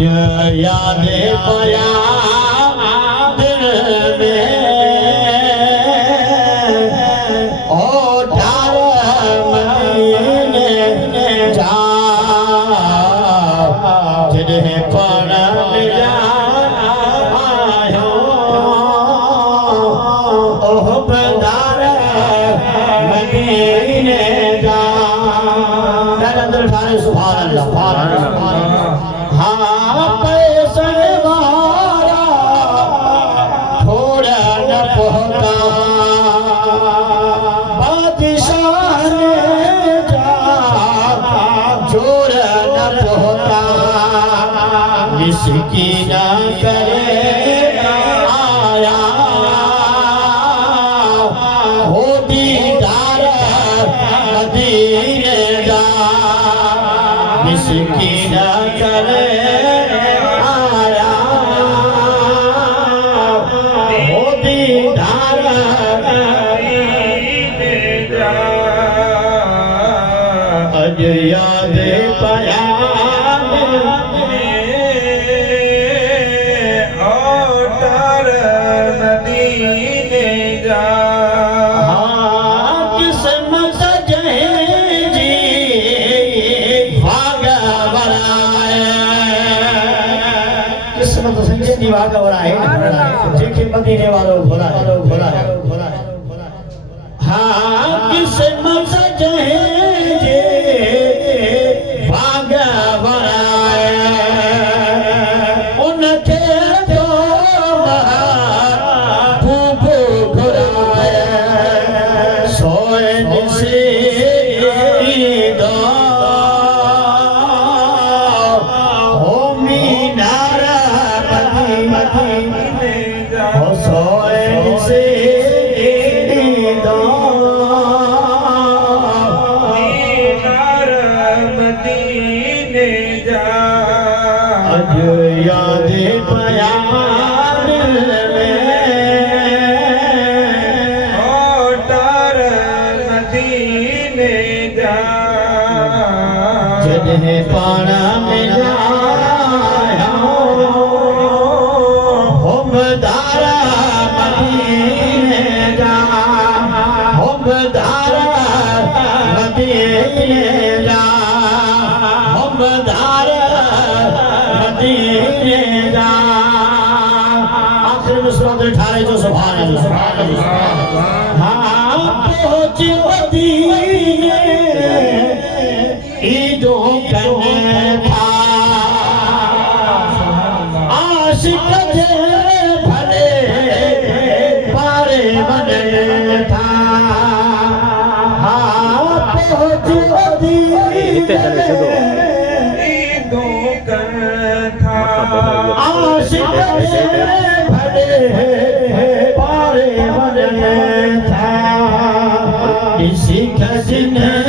याद पया दिल में ओ ठार महीने जा जिन्हें पण मिला आयो ओह बंदार महीने जा अंदर ठारे सुभान अल्लाह हाँ पैसन वाला थोड़ा न पहुँचा बादशाह ने जा जोर न पहुँचा इसकी न करे आया हो दीदार मदीने जा इसकी न करे याद पया और मदीने जा किस्मत जहे जी भाग वराए किस्मत संजय जी भाग वराए जेके मदीने वालो भोला हाँ किस्मत जहे याद पया दिल में और मदीने जा जिन्हें पाण मिला होमदार मदीने जा होमदार मदीने जा होमदार मदीने जा आखिर में सुबह ठारे जो सुभान अल्लाह हाँ पहुँच मदीने ईदों करने था आशिक जे भले पारे बने था हाँ पहुँच मदीने आशिक भले पारे बने था इसी खजने